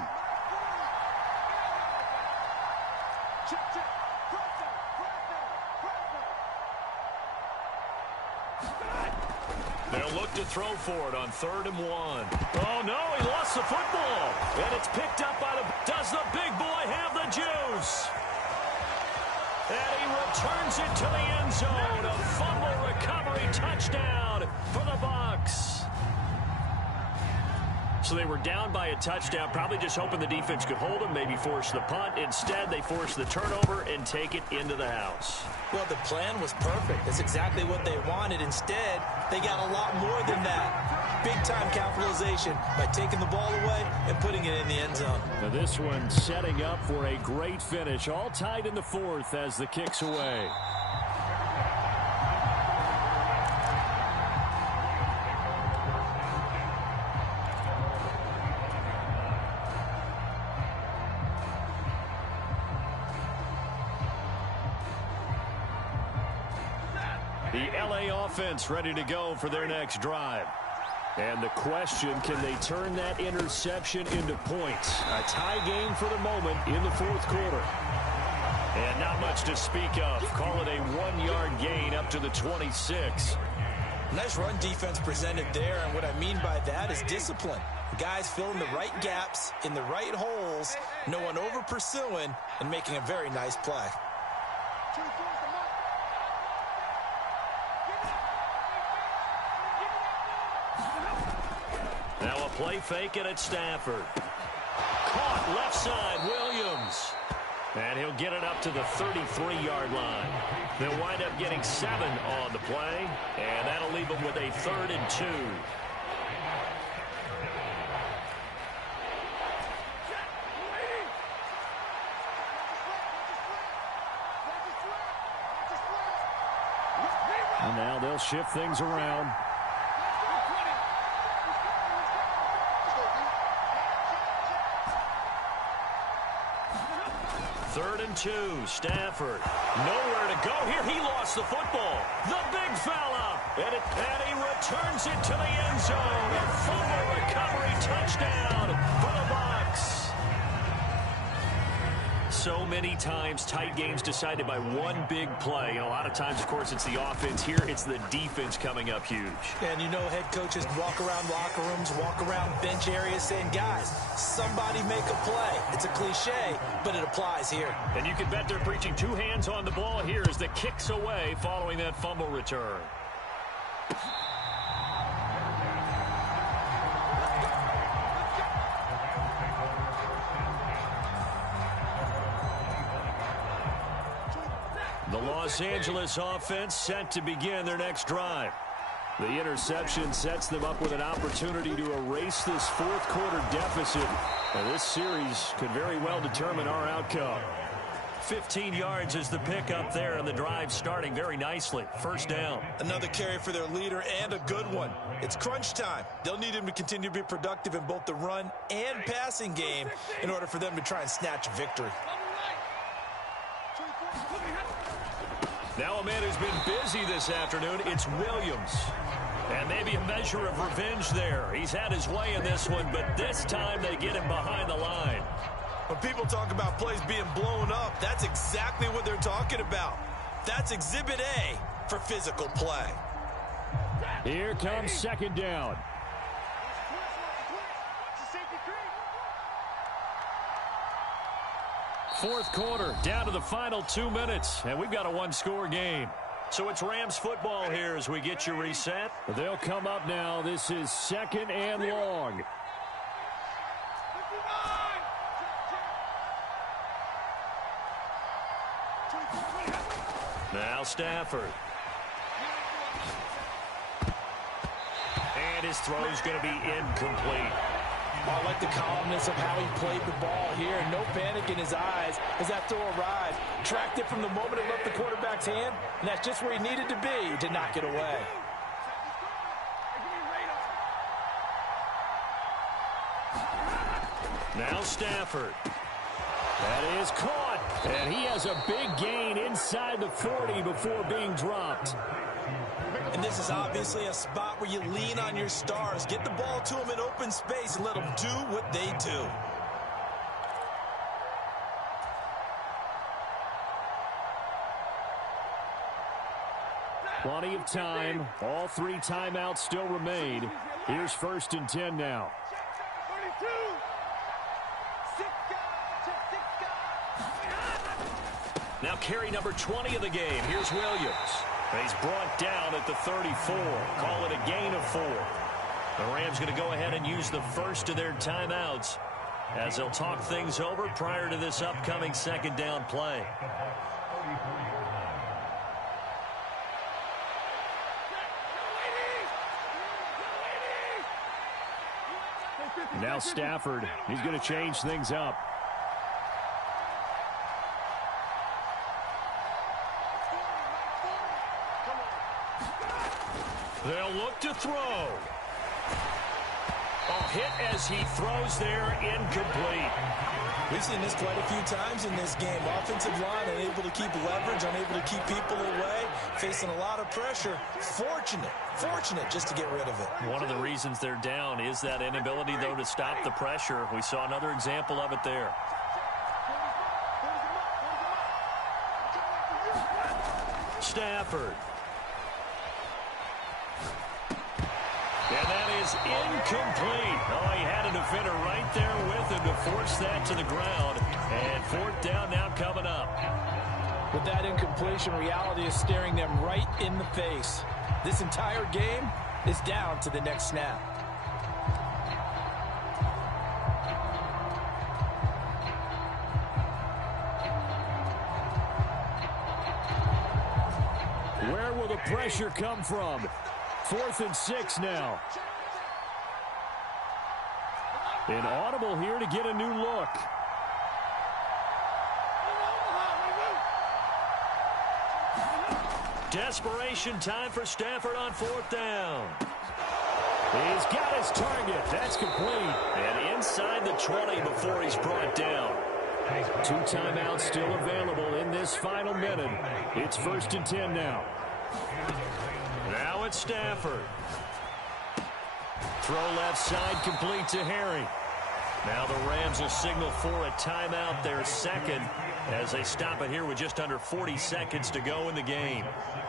They'll look to throw for it on 3rd and 1. Oh, no, he lost the football. And it's picked up by the... Does the big boy have the juice? And he returns it to the end zone. A fumble recovery touchdown for the Bucs. So they were down by a touchdown, probably just hoping the defense could hold them, maybe force the punt. Instead, they force the turnover and take it into the house. Well, the plan was perfect. That's exactly what they wanted. Instead, they got a lot more than that. Big-time capitalization by taking the ball away and putting it in the end zone. Now this one setting up for a great finish. All tied in the 4th as the kick's away. The LA offense ready to go for their next drive. And the question, can they turn that interception into points? A tie game for the moment in the 4th quarter. And not much to speak of. Call it a 1-yard gain up to the 26. Nice run defense presented there, and what I mean by that is discipline. Guys filling the right gaps in the right holes, no one over pursuing, and making a very nice play. Now a play fake it at Stafford. Caught left side, Williams. And he'll get it up to the 33-yard line. They'll wind up getting 7 on the play, and that'll leave them with a 3rd and 2. And now they'll shift things around. Third and 2, Stafford. Nowhere to go here. He lost the football. The big fella. And he returns it to the end zone. A fumble recovery touchdown for the Bucs. So many times tight games decided by one big play. And a lot of times, of course, it's the offense. Here, it's the defense coming up huge. And you know head coaches walk around locker rooms, walk around bench areas saying, guys, somebody make a play. It's a cliche, but it applies here. And you can bet they're preaching two hands on the ball here as the kicks away following that fumble return. The Los Angeles offense set to begin their next drive. The interception sets them up with an opportunity to erase this fourth quarter deficit. And this series could very well determine our outcome. 15 yards is the pickup there, and the drive starting very nicely. First down. Another carry for their leader, and a good one. It's crunch time. They'll need him to continue to be productive in both the run and passing game in order for them to try and snatch victory. Now a man who's been busy this afternoon, it's Williams. And maybe a measure of revenge there. He's had his way in this one, but this time they get him behind the line. When people talk about plays being blown up, that's exactly what they're talking about. That's Exhibit A for physical play. Here comes second down. Fourth quarter, down to the final 2 minutes, and we've got a one-score game. So it's Rams football here as we get you reset. They'll come up now. This is second and long. Now Stafford. And his throw is going to be incomplete. I like the calmness of how he played the ball here. No panic in his eyes as that throw arrived. Tracked it from the moment it left the quarterback's hand, and that's just where he needed to be to knock it away. Now Stafford. That is caught, and he has a big gain inside the 40 before being dropped. And this is obviously a spot where you lean on your stars. Get the ball to them in open space and let them do what they do. Plenty of time. All three timeouts still remain. Here's 1st and 10 now. Now carry number 20 of the game. Here's Williams. And he's brought down at the 34. Call it a gain of 4. The Rams going to go ahead and use the first of their timeouts as they'll talk things over prior to this upcoming second down play. Now Stafford. He's going to change things up. They'll look to throw. A hit as he throws there, incomplete. We've seen this quite a few times in this game. Offensive line unable to keep leverage, unable to keep people away, facing a lot of pressure. Fortunate just to get rid of it. One of the reasons they're down is that inability, though, to stop the pressure. We saw another example of it there. Stafford. And that is incomplete. Oh, he had a defender right there with him to force that to the ground. And 4th down now coming up. With that incompletion, reality is staring them right in the face. This entire game is down to the next snap. Where will the pressure come from? 4th and 6 now. An audible here to get a new look. Desperation time for Stafford on 4th down. He's got his target. That's complete. And inside the 20 before he's brought down. 2 timeouts still available in this final minute. It's 1st and 10 now. Now it's Stafford. Throw left side complete to Harry. Now the Rams will signal for a timeout, their second, as they stop it here with just under 40 seconds to go in the game.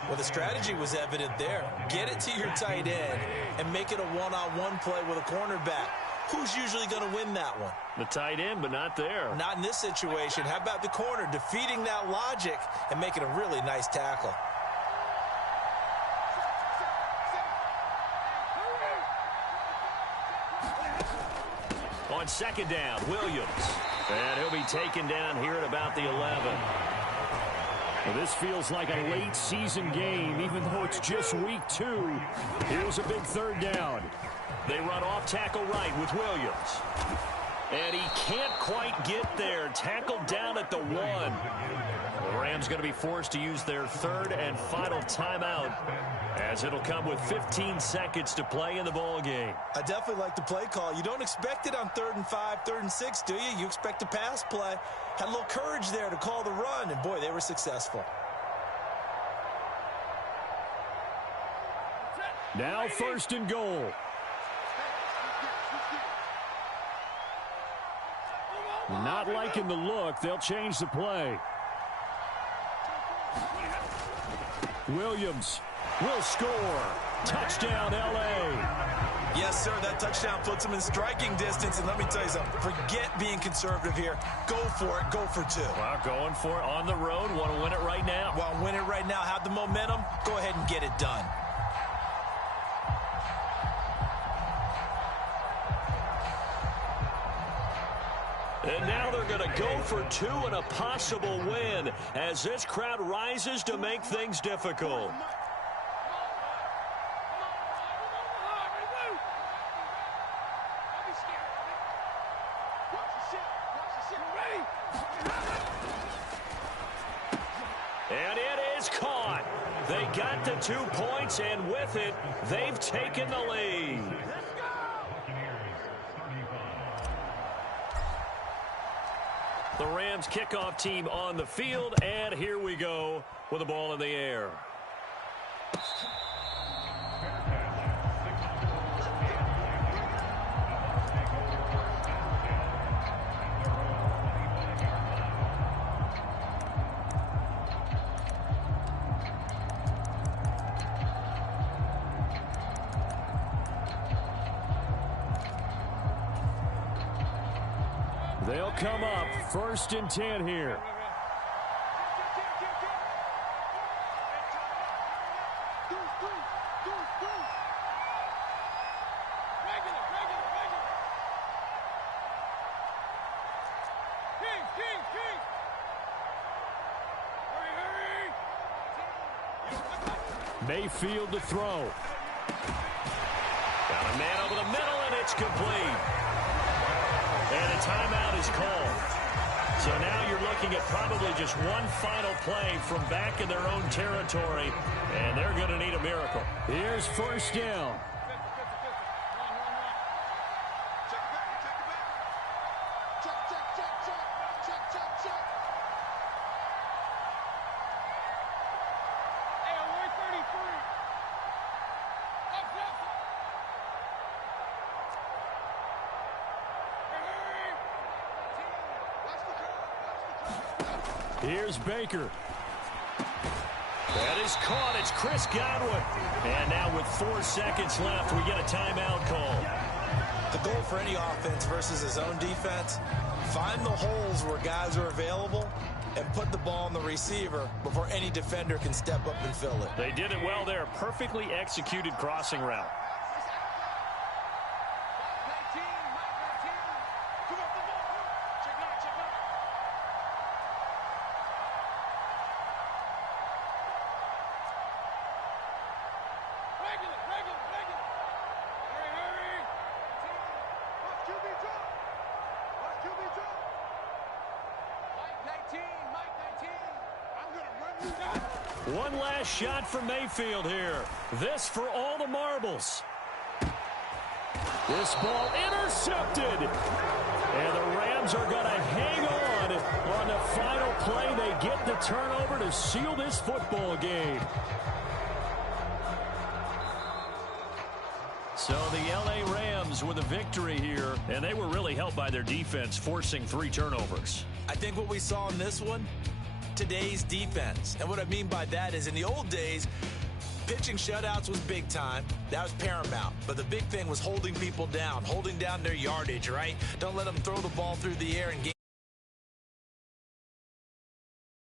Well, the strategy was evident there. Get it to your tight end and make it a one-on-one play with a cornerback. Who's usually going to win that one? The tight end, but not there. Not in this situation. How about the corner defeating that logic and making a really nice tackle? On second down, Williams. And he'll be taken down here at about the 11. Well, this feels like a late season game, even though it's just week 2. Here's a big third down. They run off tackle right with Williams. And he can't quite get there. Tackled down at the 1. The Rams going to be forced to use their third and final timeout, as it'll come with 15 seconds to play in the ball game. I definitely like the play call. You don't expect it on 3rd and 5, 3rd and 6, do you? You expect a pass play. Had a little courage there to call the run, and boy, they were successful. Now 1st and goal. Not liking the look. They'll change the play. Williams will score. Touchdown, L.A. Yes, sir, that touchdown puts them in striking distance. And let me tell you something. Forget being conservative here. Go for it. Go for 2. Well, going for it on the road. Want to win it right now. Want to win it right now. Have the momentum. Go ahead and get it done. And now they're going to go for 2 and a possible win as this crowd rises to make things difficult. And it is caught. They got the 2 points, and with it, they've taken the lead. The Rams kickoff team on the field, and here we go with the ball in the air. They'll come up 1st and 10 here. Mayfield to throw. Got a man over the middle, and it's complete. And a timeout is called. So now you're looking at probably just one final play from back in their own territory, and they're going to need a miracle. Here's 1st down. Here's Baker. That is caught. It's Chris Godwin. And now with 4 seconds left, we get a timeout call. The goal for any offense versus his own defense, find the holes where guys are available and put the ball on the receiver before any defender can step up and fill it. They did it well there. Perfectly executed crossing route. One last shot for Mayfield here. This for all the marbles. This ball intercepted. And the Rams are going to hang on the final play. They get the turnover to seal this football game. So the L.A. Rams Rams with a victory here, and they were really helped by their defense, forcing 3 turnovers. I think what we saw in this one, today's defense. And what I mean by that is in the old days, pitching shutouts was big time. That was paramount. But the big thing was holding people down, holding down their yardage, right? Don't let them throw the ball through the air and gain